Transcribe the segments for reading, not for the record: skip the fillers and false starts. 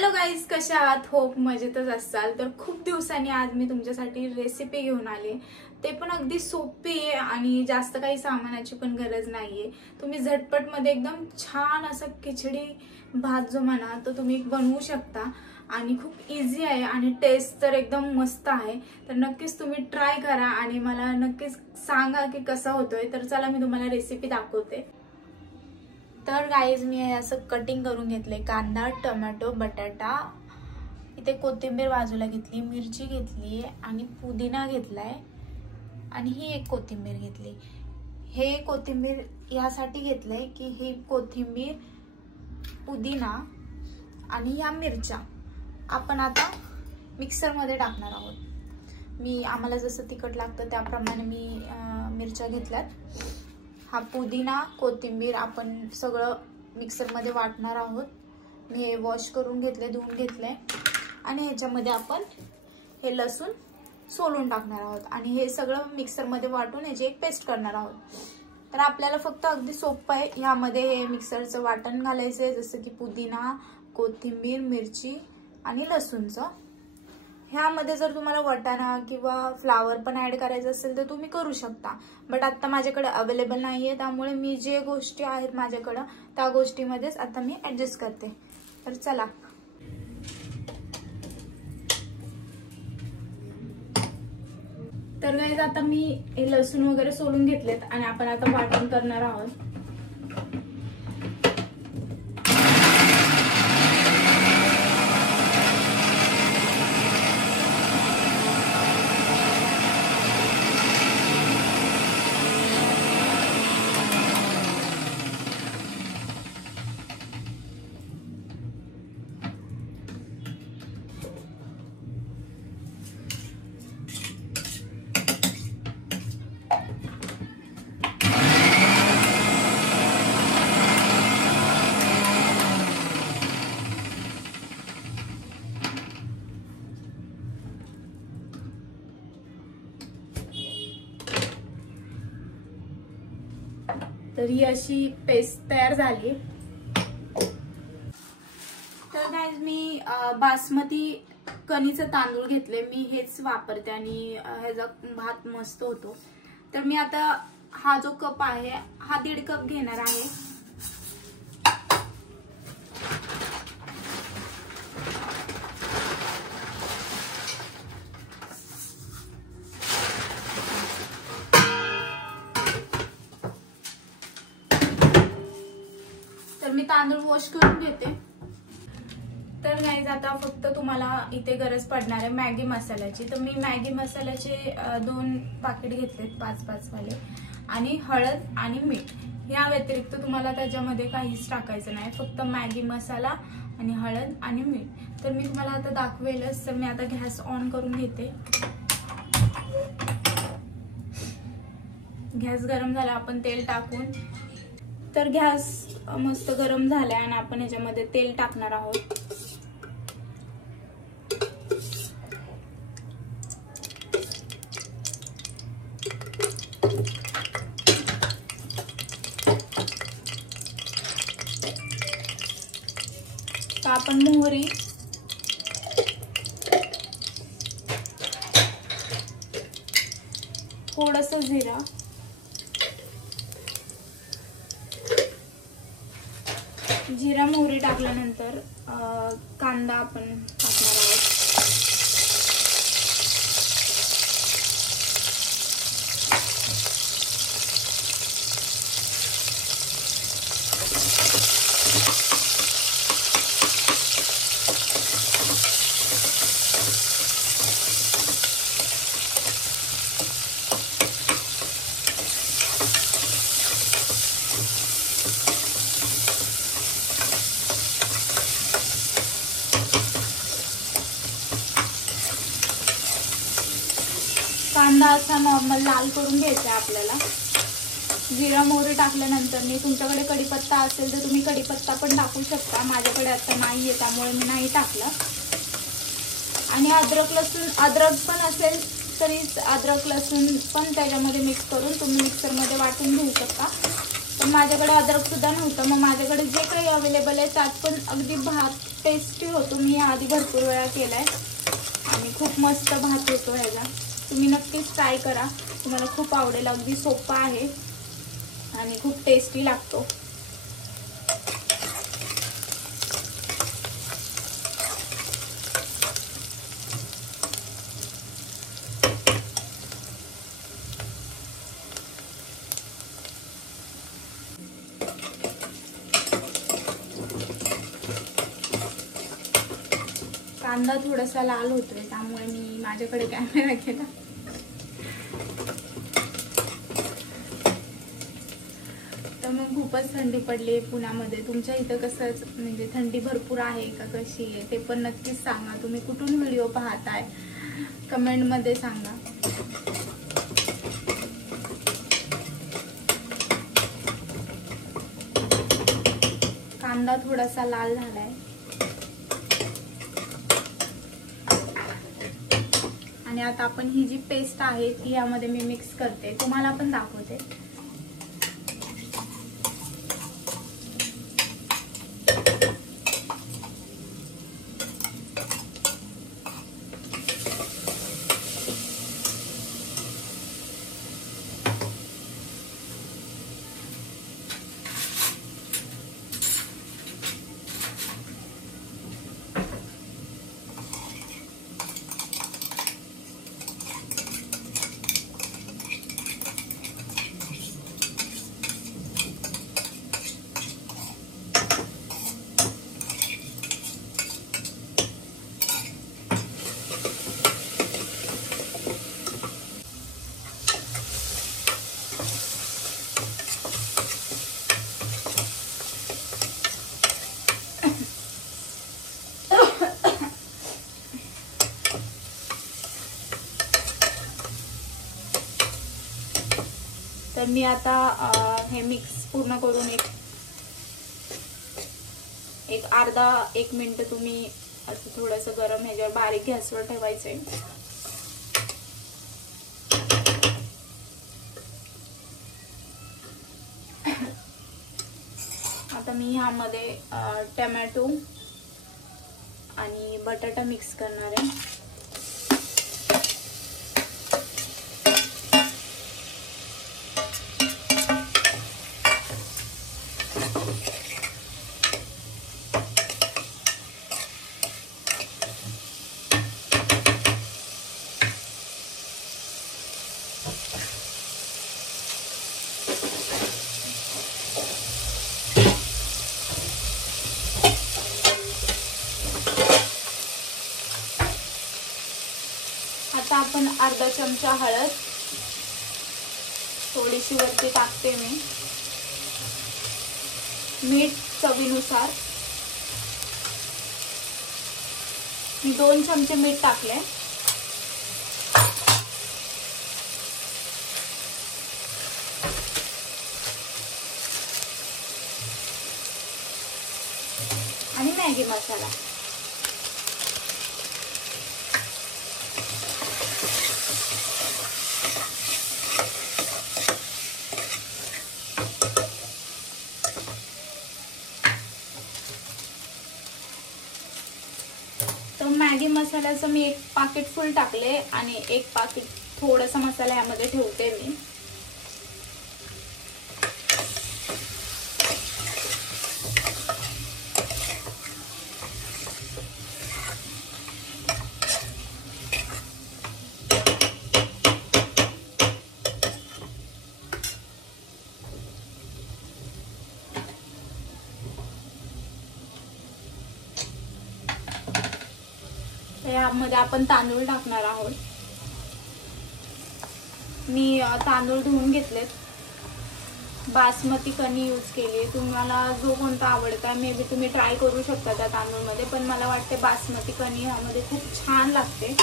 Hello guys, कशा आहात? Hope मजेतच असाल. तर खूप दिवसांनी आज मी तुमच्यासाठी रेसिपी घेऊन आले. ते पण अगदी सोपी आहे आणि जास्त काही सामानाची पण गरज नाहीये. तुम्ही झटपट मध्ये एकदम छान असं खिचडी भात जो म्हणा तो तुम्ही बनवू शकता आणि खूप इझी आहे आणि टेस्ट तर एकदम मस्त आहे. तर नक्कीच तुम्ही ट्राय करा आणि मला नक्कीच सांगा की कसा होतोय. तर चला मी तुम्हाला रेसिपी दाखवते. तर गाईज मी हे असं कटिंग करून घेतले. कांदा, टोमॅटो, बटाटा, इथे कोथिंबीर बाजूला घेतली, मिरची घेतली आणि पुदिना घेतलाय आणि ही एक कोथिंबीर घेतली. हे कोथिंबीर यासाठी घेतलंय की ही कोथिंबीर, पुदिना आणि या मिरच्या आपण आता मिक्सर मध्ये टाकणार आहोत. आम्हाला जसं तिखट लागतं त्याप्रमाणे मी मिरच्या घेतल्यात. हा पुदिना, कोथिंबीर आपण सगळं मिक्सर मध्ये वाटणार आहोत. मी हे वॉश करून घेतले, धुवून घेतले आणि ह्याच्यामध्ये आपण हे लसूण सोलून टाकणार आहोत आणि हे सगळं मिक्सर मध्ये वाटून याची एक पेस्ट करणार आहोत. तर आपल्याला फक्त अगदी सोपं आहे. ह्यामध्ये हे मिक्सरचं वाटण घालायचंय, जसं की पुदिना, कोथिंबीर, मिरची आणि लसूणचं. ह्यामध्ये जर तुम्हाला वाटाणा किंवा फ्लावर पण ऍड करायचं असेल तर तुम्ही करू शकता, बट आता माझ्याकडे अवेलेबल नाहीये, त्यामुळे मी जे गोष्टी आहेत माझ्याकडे त्या गोष्टीमध्येच आता मी ऍडजस्ट करते. तर चला. तर गाईज आता मी हे लसूण वगैरे सोलून घेतलेत आणि आपण आता वाटण करणार आहोत. तर ही अशी पेस्ट तयार झाली. तर गाईज मी बासमती कणीचे तांदूळ घेतले. मी हेच वापरते आणि ह्याचा भात मस्त होतो. तर मी आता हा जो कप आहे हा 1.5 कप घेणार आहे. तर मी तांदूळ वॉश करून घेते. तर गाईज आता फक्त तुम्हाला इथे गरज पडणार आहे मॅगी मसाल्याची. तर मी मॅगी मसाल्याचे 2 पाकिट घेतलेत 5-5 वाले आणि हळद आणि मीठ. या व्यतिरिक्त तुम्हाला त्याच्यामध्ये काहीच टाकायचं नाही, फक्त मॅगी मसाला आणि हळद आणि मीठ. तर मी तुम्हाला आता दाखवेलच. तर मी आता गॅस ऑन करून घेते. गॅस गरम झाला, आपण तेल टाकून. तर गॅस मस्त गरम झालाय आणि आपण याच्यामध्ये तेल टाकणार आहोत. तर आपण मोहरी, थोडंसं जिरा, जिरा मोहरी टाकल्यानंतर कांदा आपण टाकणार आहोत. कांदा असा नॉर्मल लाल करून घ्यायचा आपल्याला. जिरा मोहरी टाकल्यानंतर तुमच्याकडे कढीपत्ता असेल तर तुम्ही कढीपत्ता पण टाकू शकता. माझ्याकडे आता नाहीये त्यामुळे मी नाही टाकला. आणि अद्रक पण असेल तरी अद्रक लसूण पण त्याच्यामध्ये मिक्स करून तुम्ही मिक्सर मध्ये वाटून घेऊ शकता. पण माझ्याकडे अद्रक सुद्धा नव्हतं, मग माझ्याकडे जे काही अवेलेबल आहे त्यात पण अगदी भात टेस्टी होतो. मी आधी भरपूर वेळा केलाय आणि खूप मस्त भात होतो ह्याचा. तुम्ही नक्कीच ट्राय करा, तुम्हाला खूप आवडेल. अगदी सोपा आहे आणि खूप टेस्टी लागतो. कांदा थोडासा लाल होतोय त्यामुळे मी माझ्याकडे कॅमेरा केला. तर मग खूपच थंडी पडली पुण्यामध्ये. तुमच्या इथं कसं म्हणजे थंडी भरपूर आहे का कशी आहे ते पण नक्कीच सांगा. तुम्ही कुठून व्हिडिओ पाहताय कमेंटमध्ये सांगा. कांदा थोडासा लाल झालाय आणि आता आपण ही जी पेस्ट आहे ती यामध्ये मी मिक्स करते, तुम्हाला पण दाखवते. तर मी आता हे मिक्स पूर्ण करून एक अर्धा एक मिनिट तुम्ही असं थोडंसं गरम ह्याच्यावर बारीक गॅसवर ठेवायचंय. आता मी ह्यामध्ये टोमॅटो आणि बटाटा मिक्स करणार आहे. आता आपण अर्धा चमचा हळद, थोडीशी वरती टाकते मी, मीठ चवीनुसार. मी 2 चमचे मीठ टाकले आणि मॅगी मसाला. तर मॅगी मसाल्याचं मी 1 पाकिट फुल टाकले आणि 1 पाकिट थोडासा मसाला यामध्ये ठेवते मी. यामध्ये आपण तांदूळ टाकणार आहोत. मी तांदूळ धुवून घेतलेत, बासमती कणी यूज केली. तुम्हाला जो कोणता आवडता मे बी तुम्ही ट्राय करू शकता त्या तांदूळमध्ये, पण मला वाटते बासमती कणी यामध्ये खूप छान लागते.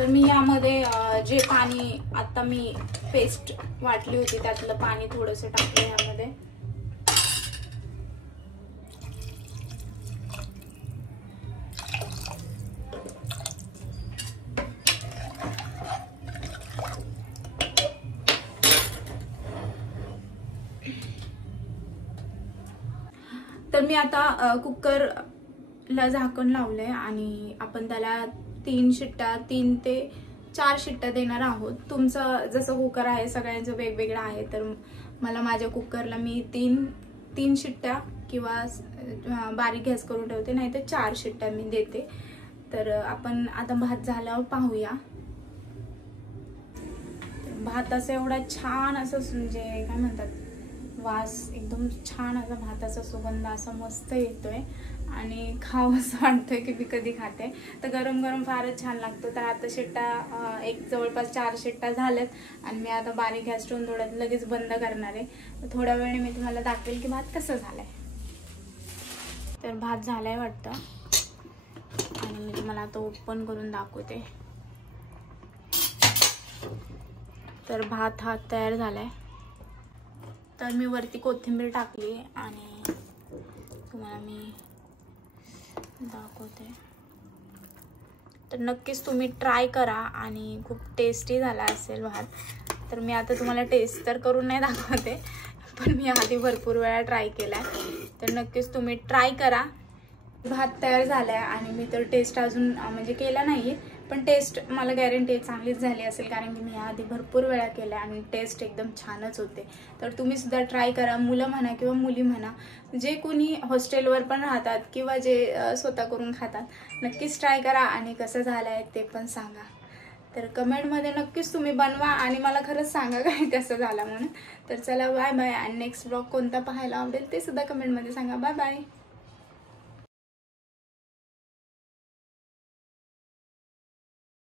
तर मी यामध्ये जे पाणी आता मी पेस्ट वाटली होती त्यातलं पाणी थोडंसं टाकलं यामध्ये. तर मी आता कुकरला झाकण लावलंय आणि आपण त्याला 3 ते 4 शिट्ट्या देणार आहोत. तुमचं जसं कुकर आहे सगळ्यांचं वेगवेगळं आहे, तर मला माझ्या कुकरला मी 3 शिट्ट्या किंवा बारीक गॅस करून ठेवते, नाही तर 4 शिट्ट्या मी देते. तर आपण आता भात झाल्यावर पाहूया. भात असं एवढा छान असं म्हणजे काय म्हणतात, वास एकदम छान असा भाताचा सुगंध असा मस्त येतोय आणि खावं असं वाटतंय की मी कधी खाते. तर गरम गरम फारच छान लागतो. तर आता शिट्ट्या जवळपास 4 शिट्ट्या झाल्यात आणि मी आता बारीक गॅस ठेवून थोड्यात लगेच बंद करणार आहे. थोड्या वेळाने मी तुम्हाला दाखवेल की भात कसं झालाय. तर भात झालाय वाटतं आणि मी तुम्हाला आता ओपन करून दाखवते. तर भात हा तयार झालाय. तर मी वरती कोथिंबीर टाकली आणि तुम्हाला मी दाखवते. तर नक्कीच तुम्ही ट्राय करा आणि खूप टेस्टी झाला असेल भात. तर मी आता तुम्हाला टेस्ट तर करून नाही दाखवते, पण मी आधी भरपूर वेळा ट्राय केला. तर नक्कीच तुम्ही ट्राय करा. भात तयार झालाय आणि मी तर टेस्ट अजून म्हणजे केला नाही, पण टेस्ट मला गॅरंटी चांगलीच झाली असेल, कारण की मी आधी भरपूर वेळा केला आणि टेस्ट एकदम छानच होते. तर तुम्ही सुद्धा ट्राय करा. मुलं म्हणा किंवा मुली म्हणा, जे कोणी हॉस्टेलवर पण राहतात किंवा जे स्वतः करून खातात, नक्कीच ट्राय करा आणि कसं झालं आहे ते पण सांगा. तर कमेंटमध्ये नक्कीच तुम्ही बनवा आणि मला खरंच सांगा काय कसं झालं म्हणून. तर चला बाय बाय. आणि नेक्स्ट ब्लॉग कोणता पाहायला आवडेल ते सुद्धा कमेंटमध्ये सांगा. Bye bye.